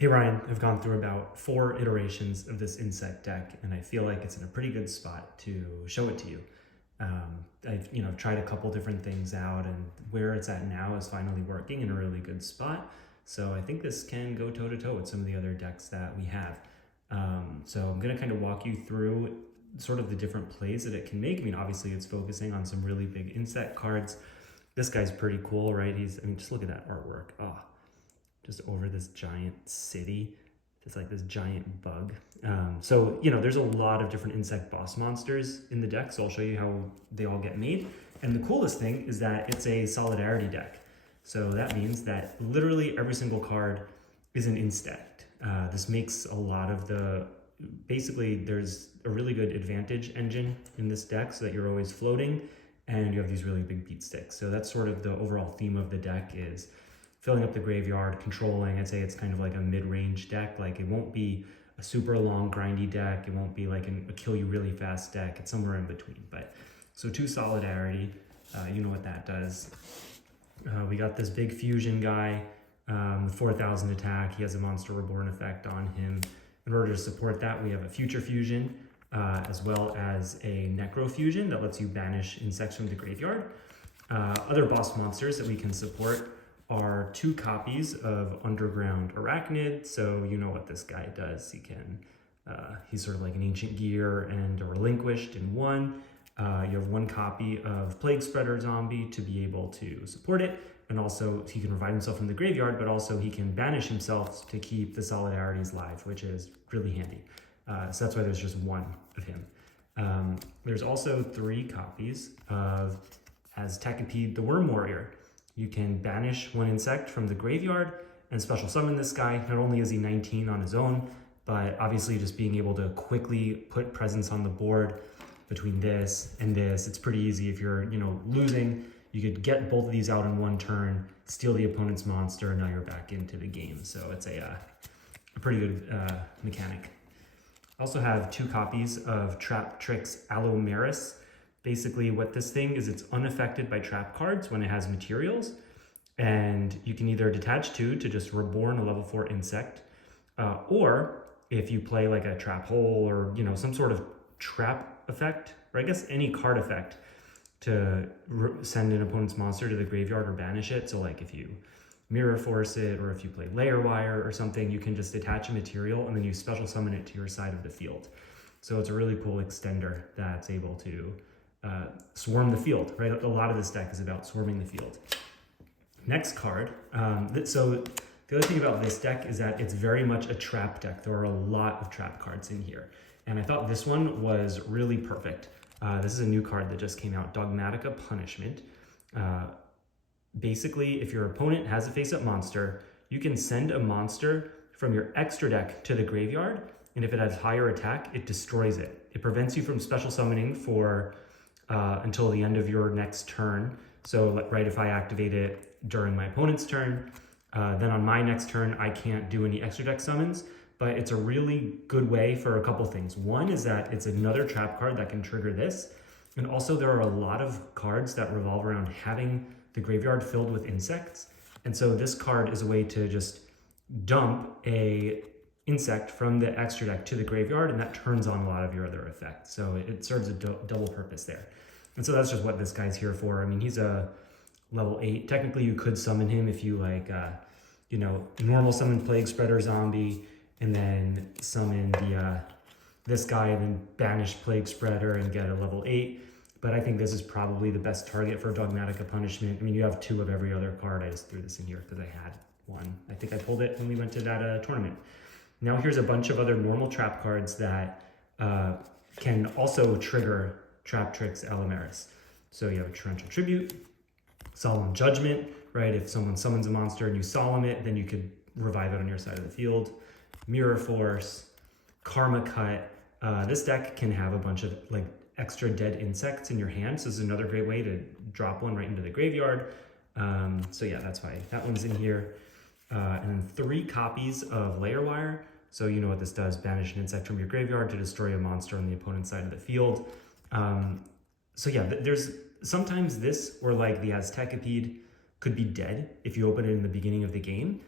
Hey Ryan, I've gone through about 4 iterations of this insect deck, and I feel like it's in a pretty good spot to show it to you. I've tried a couple different things out, and where it's at now is finally working in a really good spot. So I think this can go toe to toe with some of the other decks that we have. So I'm gonna kind of walk you through sort of the different plays that it can make. I mean, obviously it's focusing on some really big insect cards. This guy's pretty cool, right? Just look at that artwork. Oh, just over this giant city, just like this giant bug. There's a lot of different insect boss monsters in the deck, so I'll show you how they all get made. And the coolest thing is that it's a solidarity deck. So that means that literally every single card is an insect. This makes a lot of basically there's a really good advantage engine in this deck so that you're always floating and you have these really big beat sticks. So that's sort of the overall theme of the deck, is filling up the graveyard, controlling. I'd say it's kind of like a mid-range deck. Like, it won't be a super long grindy deck. It won't be like a kill you really fast deck. It's somewhere in between. So 2 solidarity, you know what that does. We got this big fusion guy with 4,000 attack. He has a Monster Reborn effect on him. In order to support that, we have a future fusion as well as a necro fusion that lets you banish insects from the graveyard. Other boss monsters that we can support are 2 copies of Underground Arachnid. So you know what this guy does. He's sort of like an Ancient Gear and a Relinquished in one. You have 1 copy of Plague Spreader Zombie to be able to support it. And also he can revive himself from the graveyard, but also he can banish himself to keep the solidarities live, which is really handy. So that's why there's just 1 of him. There's also 3 copies of Aztekipede the Worm Warrior. You can banish 1 insect from the graveyard and special summon this guy. Not only is he 19 on his own, but obviously just being able to quickly put presence on the board between this and this, it's pretty easy. If you're losing, you could get both of these out in 1 turn, steal the opponent's monster, and now you're back into the game. So it's a pretty good mechanic. I also have 2 copies of Traptrix Allomeris. Basically what this thing is, it's unaffected by trap cards when it has materials, and you can either detach 2 to just reborn a level 4 insect, or if you play like a trap hole or some sort of trap effect, or I guess any card effect, to send an opponent's monster to the graveyard or banish it. So like if you mirror force it, or if you play layer wire or something, you can just attach a material and then you special summon it to your side of the field. So it's a really cool extender that's able to swarm the field, right? A lot of this deck is about swarming the field. Next card. So the other thing about this deck is that it's very much a trap deck. There are a lot of trap cards in here, and I thought this one was really perfect. This is a new card that just came out, Dogmatika Punishment. Basically, if your opponent has a face-up monster, you can send a monster from your extra deck to the graveyard, and if it has higher attack, it destroys it. It prevents you from special summoning for until the end of your next turn. So, right, if I activate it during my opponent's turn, then on my next turn, I can't do any extra deck summons, but it's a really good way for a couple things. One is that it's another trap card that can trigger this, and also there are a lot of cards that revolve around having the graveyard filled with insects, and so this card is a way to just dump a insect from the extra deck to the graveyard, and that turns on a lot of your other effects. So it serves a double purpose there. And so that's just what this guy's here for. I mean, he's a level 8. Technically, you could summon him if you normal summon Plague Spreader Zombie, and then summon this guy, and then banish Plague Spreader and get a level 8. But I think this is probably the best target for Dogmatika Punishment. I mean, you have 2 of every other card. I just threw this in here because I had 1. I think I pulled it when we went to that tournament. Now here's a bunch of other normal trap cards that can also trigger Traptrix Allomeris. So you have a Torrential Tribute, Solemn Judgment, right? If someone summons a monster and you solemn it, then you could revive it on your side of the field. Mirror Force, Karma Cut. This deck can have a bunch of like extra dead insects in your hand. So this is another great way to drop 1 right into the graveyard. So yeah, that's why that one's in here. And then 3 copies of Layer Wire. So you know what this does, banish an insect from your graveyard to destroy a monster on the opponent's side of the field. There's sometimes this, or like the Aztekipede, could be dead if you open it in the beginning of the game.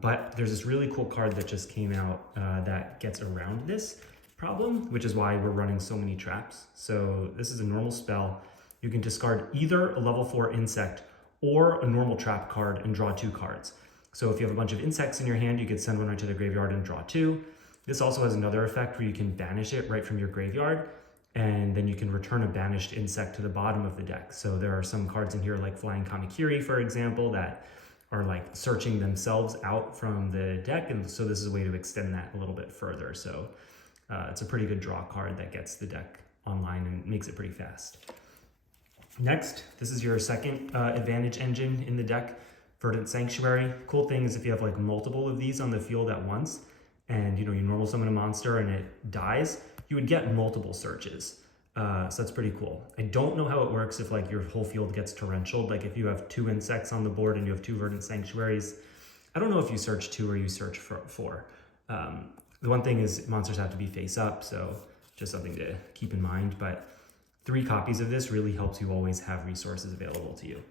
But there's this really cool card that just came out that gets around this problem, which is why we're running so many traps. So this is a normal spell. You can discard either a level 4 insect or a normal trap card and draw 2 cards. So if you have a bunch of insects in your hand, you could send one right to the graveyard and draw 2. This also has another effect where you can banish it right from your graveyard, and then you can return a banished insect to the bottom of the deck. So there are some cards in here like Flying Kamakiri, for example, that are like searching themselves out from the deck, and so this is a way to extend that a little bit further. So it's a pretty good draw card that gets the deck online and makes it pretty fast. Next, this is your second advantage engine in the deck, Verdant Sanctuary. Cool thing is if you have like multiple of these on the field at once, and you normal summon a monster and it dies, you would get multiple searches. So that's pretty cool. I don't know how it works if like your whole field gets torrential. Like if you have 2 insects on the board and you have 2 Verdant Sanctuaries, I don't know if you search 2 or you search 4. The one thing is monsters have to be face up, so just something to keep in mind. But 3 copies of this really helps you always have resources available to you.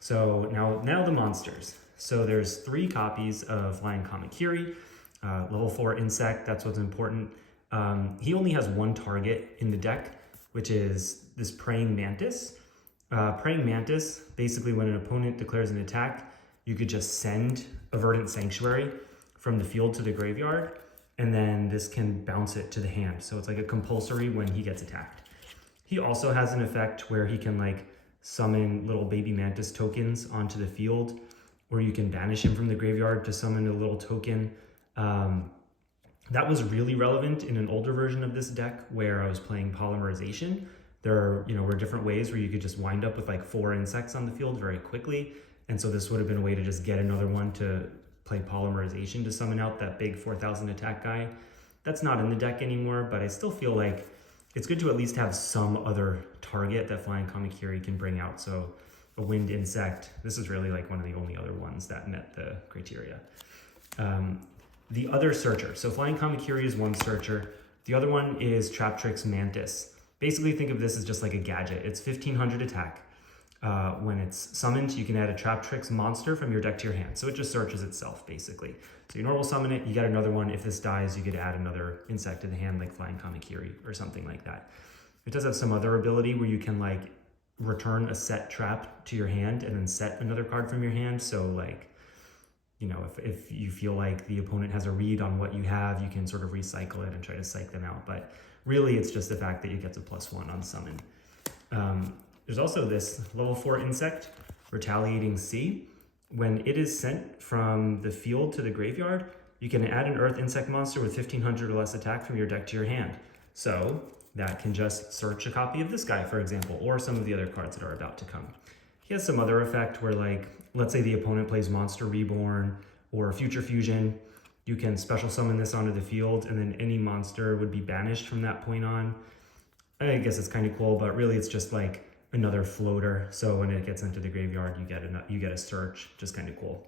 So now the monsters. So there's 3 copies of Flying Kamakiri, level 4 insect, that's what's important. He only has 1 target in the deck, which is this Praying Mantis. Praying Mantis, basically when an opponent declares an attack, you could just send a Verdant Sanctuary from the field to the graveyard, and then this can bounce it to the hand. So it's like a compulsory when he gets attacked. He also has an effect where he can like summon little baby mantis tokens onto the field, or you can banish him from the graveyard to summon a little token. That was really relevant in an older version of this deck where I was playing Polymerization. There were different ways where you could just wind up with like 4 insects on the field very quickly. And so this would have been a way to just get another one to play Polymerization to summon out that big 4,000 attack guy. That's not in the deck anymore, but I still feel like it's good to at least have some other target that Flying Kamakiri can bring out. So a wind insect, this is really like one of the only other ones that met the criteria. The other searcher, so Flying Kamakiri is one searcher. The other one is Traptrix Mantis. Basically think of this as just like a gadget. It's 1500 attack. When it's summoned, you can add a Traptrix monster from your deck to your hand. So it just searches itself, basically. So you normal summon it, you get another one. If this dies, you could add another insect to the hand, like Flying Kamakiri or something like that. It does have some other ability where you can like return a set trap to your hand and then set another card from your hand. So like, if you feel like the opponent has a read on what you have, you can sort of recycle it and try to psych them out. But really, it's just the fact that you get to +1 on summon. There's also this level 4 insect, Retaliating Sea. When it is sent from the field to the graveyard, you can add an earth insect monster with 1500 or less attack from your deck to your hand. So that can just search a copy of this guy, for example, or some of the other cards that are about to come. He has some other effect where, like, let's say the opponent plays Monster Reborn or Future Fusion, you can special summon this onto the field, and then any monster would be banished from that point on. I guess it's kind of cool, but really it's just like another floater. So when it gets into the graveyard, you get a search, just kind of cool.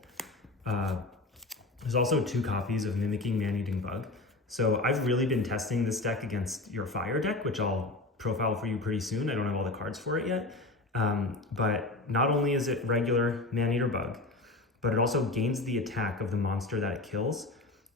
There's also 2 copies of Mimicking Man-Eating Bug. So I've really been testing this deck against your fire deck, which I'll profile for you pretty soon. I don't have all the cards for it yet. But not only is it regular Man-Eater Bug, but it also gains the attack of the monster that it kills,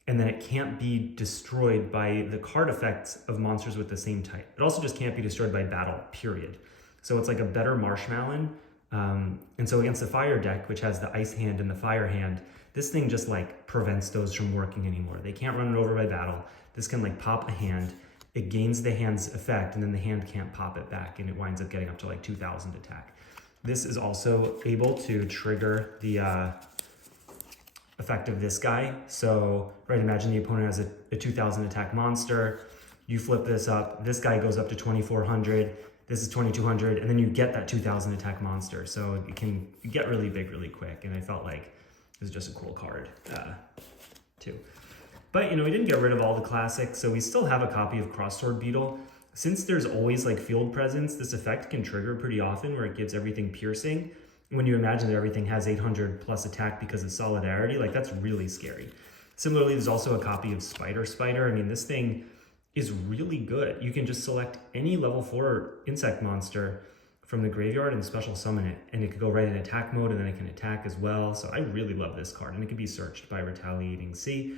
and then it can't be destroyed by the card effects of monsters with the same type. It also just can't be destroyed by battle, period. So it's like a better Marshmallow. And so against the fire deck, which has the ice hand and the fire hand, this thing just like prevents those from working anymore. They can't run it over by battle. This can like pop a hand, it gains the hand's effect, and then the hand can't pop it back, and it winds up getting up to like 2000 attack. This is also able to trigger the effect of this guy. So, right, imagine the opponent has a 2000 attack monster, you flip this up, this guy goes up to 2400, this is 2200, and then you get that 2000 attack monster. So you get really big really quick, and I felt like it was just a cool card too. But we didn't get rid of all the classics, so we still have a copy of Crosssword Beetle. Since there's always like field presence, this effect can trigger pretty often where it gives everything piercing. When you imagine that everything has 800 plus attack because of solidarity, like that's really scary. Similarly, there's also a copy of Spider. I mean, this thing is really good. You can just select any level 4 insect monster from the graveyard and special summon it, and it could go right in attack mode, and then it can attack as well. So I really love this card, and it can be searched by Retaliating Sea.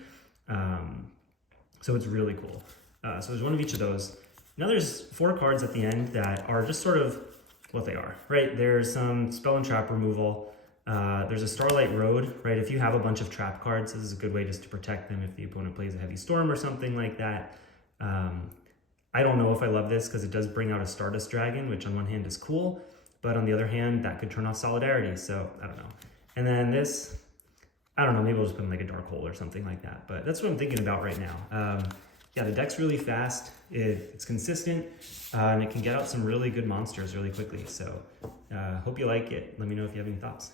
So it's really cool. So there's one of each of those. Now there's 4 cards at the end that are just sort of what they are, right? There's some spell and trap removal. There's a Starlight Road, right? If you have a bunch of trap cards, this is a good way just to protect them if the opponent plays a Heavy Storm or something like that. I don't know if I love this because it does bring out a Stardust Dragon, which on one hand is cool, but on the other hand, that could turn off Solidarity, so I don't know. And then this, I don't know, maybe we'll just put in like a Dark Hole or something like that, but that's what I'm thinking about right now. Yeah, the deck's really fast, it's consistent, and it can get out some really good monsters really quickly, so hope you like it. Let me know if you have any thoughts.